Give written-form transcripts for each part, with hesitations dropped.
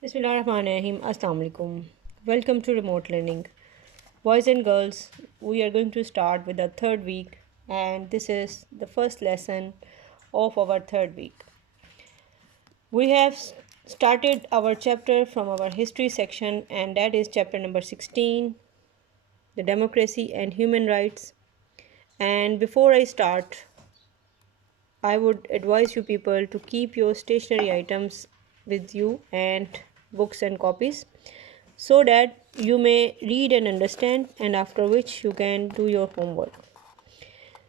Bismillahirrahmanirrahim. Assalamu alaikum. Welcome to remote learning. Boys and girls, we are going to start with the third week, and this is the first lesson of our third week. We have started our chapter from our history section, and that is chapter number 16, the democracy and human rights. And before I start, I would advise you people to keep your stationery items with you and books and copies so that you may read and understand, and after which you can do your homework.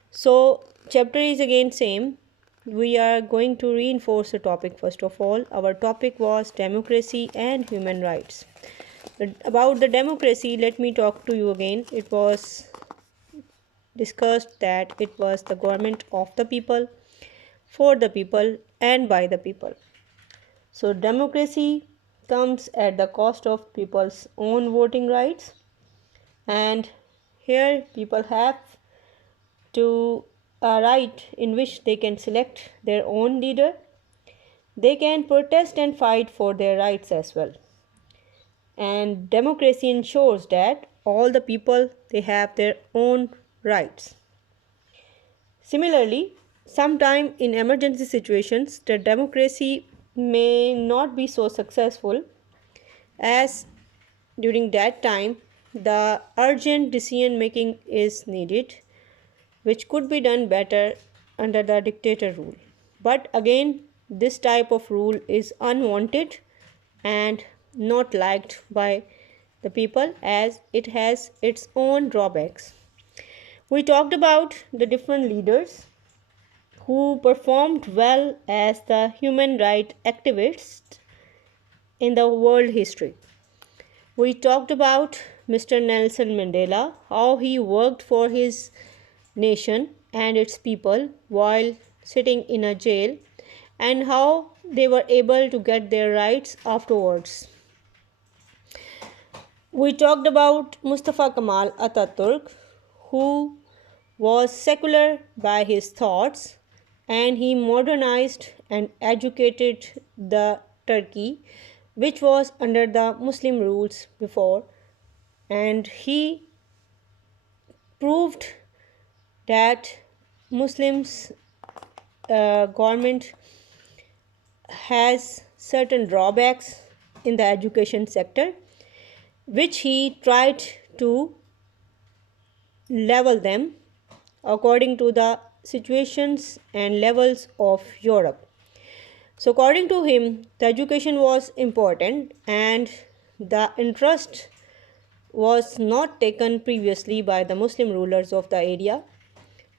So chapter is again same. We are going to reinforce the topic. First of all, our topic was democracy and human rights. About the democracy, let me talk to you again. It was discussed that it was the government of the people, for the people, and by the people. So democracy comes at the cost of people's own voting rights, and here people have to a right in which they can select their own leader. They can protest and fight for their rights as well. And democracy ensures that all the people they have their own rights. Similarly, sometime in emergency situations, the democracy may not be so successful as during that time the urgent decision making is needed, which could be done better under the dictator rule. But again, this type of rule is unwanted and not liked by the people as it has its own drawbacks. We talked about the different leaders who performed well as the human rights activists in the world history. We talked about Mr. Nelson Mandela, how he worked for his nation and its people while sitting in a jail, and how they were able to get their rights afterwards. We talked about Mustafa Kemal Ataturk, who was secular by his thoughts, and he modernized and educated the Turkey, which was under the Muslim rules before, and he proved that Muslims government has certain drawbacks in the education sector, which he tried to level them according to the situations and levels of Europe. So according to him, the education was important and the interest was not taken previously by the Muslim rulers of the area.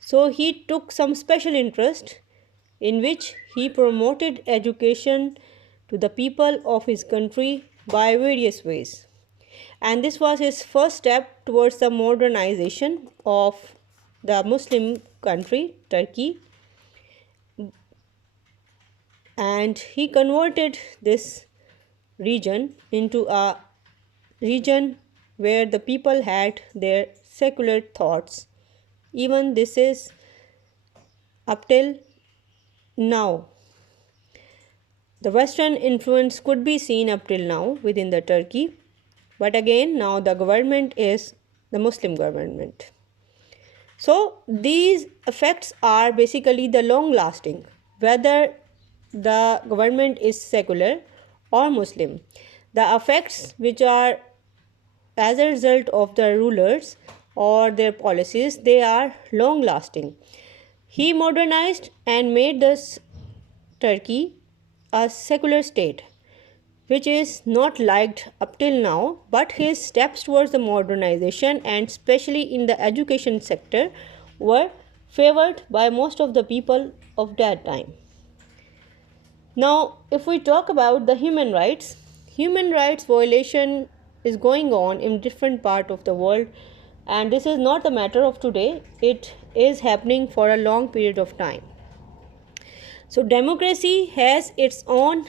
So he took some special interest in which he promoted education to the people of his country by various ways. And this was his first step towards the modernization of the Muslim country, Turkey. And he converted this region into a region where the people had their secular thoughts. Even this is up till now. The Western influence could be seen up till now within the Turkey, but again now the government is the Muslim government. So these effects are basically the long lasting, whether the government is secular or Muslim. The effects which are as a result of the rulers or their policies, they are long lasting. He modernized and made this Turkey a secular state, which is not liked up till now, but his steps towards the modernization and especially in the education sector were favored by most of the people of that time. Now, if we talk about the human rights violation is going on in different part of the world, and this is not a matter of today, it is happening for a long period of time. So democracy has its own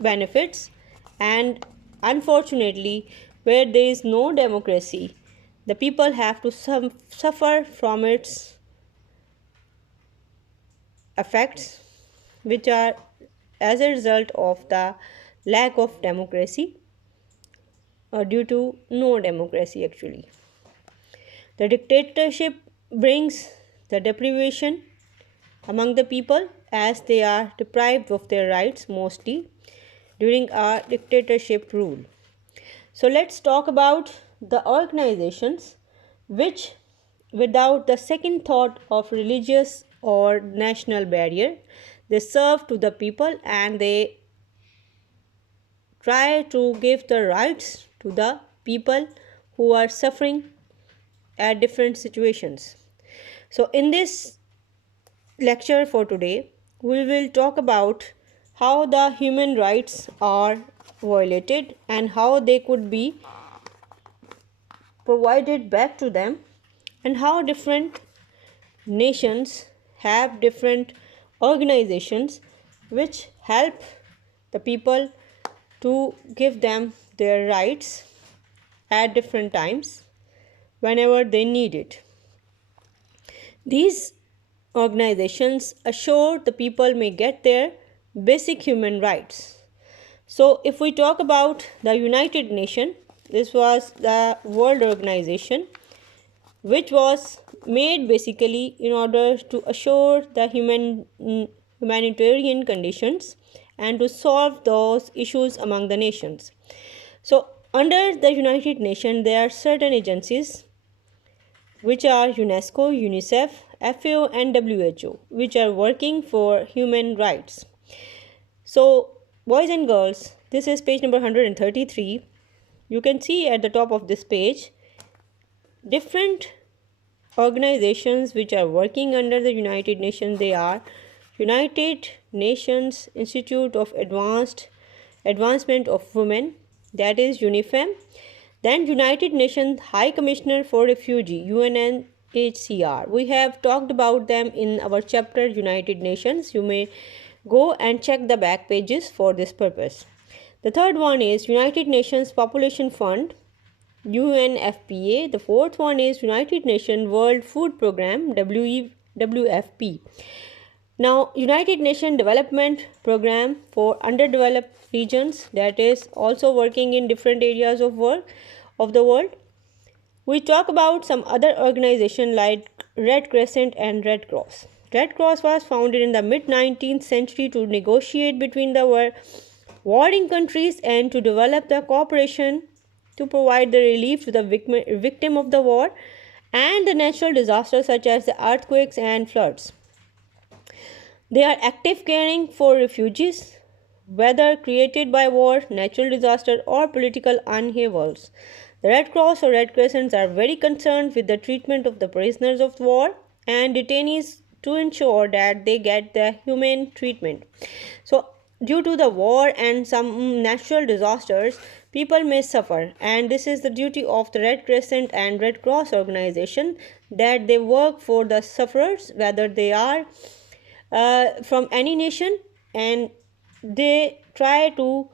benefits, and unfortunately where there is no democracy, the people have to suffer from its effects, which are as a result of the lack of democracy, or due to no democracy actually. The dictatorship brings the deprivation among the people as they are deprived of their rights mostly during our dictatorship rule. So let's talk about the organizations which, without the second thought of religious or national barrier, they serve to the people and they try to give the rights to the people who are suffering at different situations. So in this lecture for today, we will talk about how the human rights are violated and how they could be provided back to them, and how different nations have different organizations which help the people to give them their rights at different times whenever they need it. These organizations assure the people may get their basic human rights. So if we talk about the United Nations, this was the world organization which was made basically in order to assure the humanitarian conditions and to solve those issues among the nations. So under the United Nations, there are certain agencies which are UNESCO, UNICEF, FAO and WHO, which are working for human rights. So boys and girls, this is page number 133. You can see at the top of this page different organizations which are working under the United Nations. They are United Nations Institute of Advancement of Women, that is UNIFEM. Then United Nations High Commissioner for Refugee, UNHCR. We have talked about them in our chapter United Nations. You may go and check the back pages for this purpose. The third one is United Nations Population Fund, UNFPA. The fourth one is United Nations World Food Program, WFP. Now, United Nations Development Program for underdeveloped regions, that is also working in different areas of the world. We talk about some other organizations like Red Crescent and Red Cross. Red Cross was founded in the mid-19th century to negotiate between the warring countries and to develop the cooperation to provide the relief to the victim of the war and the natural disasters such as the earthquakes and floods. They are active caring for refugees, whether created by war, natural disaster or political upheavals. The Red Cross or Red Crescents are very concerned with the treatment of the prisoners of war and detainees to ensure that they get the humane treatment. So due to the war and some natural disasters, people may suffer, and this is the duty of the Red Crescent and Red Cross organization, that they work for the sufferers, whether they are from any nation, and they try to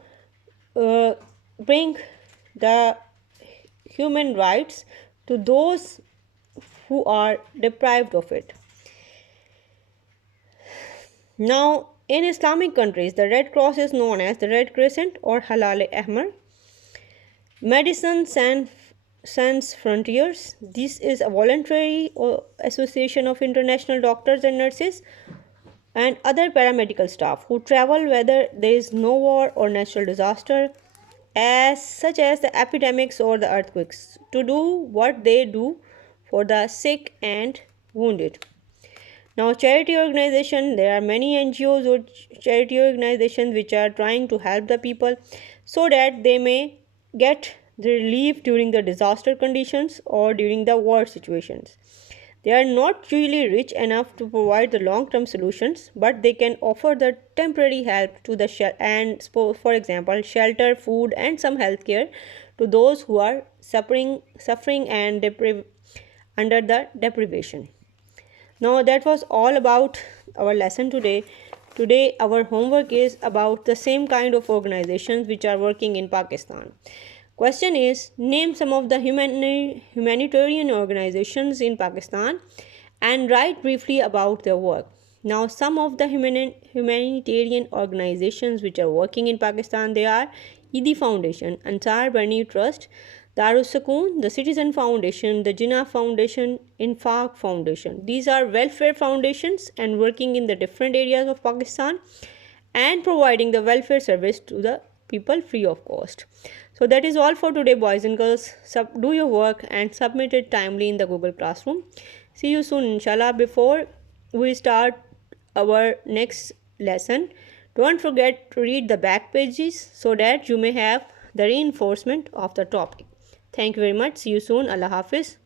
bring the human rights to those who are deprived of it. Now, in Islamic countries, the Red Cross is known as the Red Crescent or Hilal-e-Ahmar. Medicines Sans Frontiers. This is a voluntary association of international doctors and nurses and other paramedical staff who travel whether there is no war or natural disaster, such as the epidemics or the earthquakes, to do what they do for the sick and wounded. Now, charity organization, there are many NGOs or charity organizations which are trying to help the people so that they may get the relief during the disaster conditions or during the war situations. They are not really rich enough to provide the long-term solutions, but they can offer the temporary help to the for example, shelter, food, and some healthcare to those who are suffering and under the deprivation. Now that was all about our lesson today. Today our homework is about the same kind of organizations which are working in Pakistan. Question is, name some of the humanitarian organizations in Pakistan and write briefly about their work. Now, some of the humanitarian organizations which are working in Pakistan, they are EDI Foundation, Ansar Barni Trust, Darus Sakoon, the Citizen Foundation, the Jinnah Foundation, Infaq Foundation. These are welfare foundations and working in the different areas of Pakistan and providing the welfare service to the people free of cost. So that is all for today, boys and girls. Do your work and submit it timely in the Google Classroom. See you soon, inshallah. Before we start our next lesson, don't forget to read the back pages so that you may have the reinforcement of the topic. Thank you very much. See you soon. Allah Hafiz.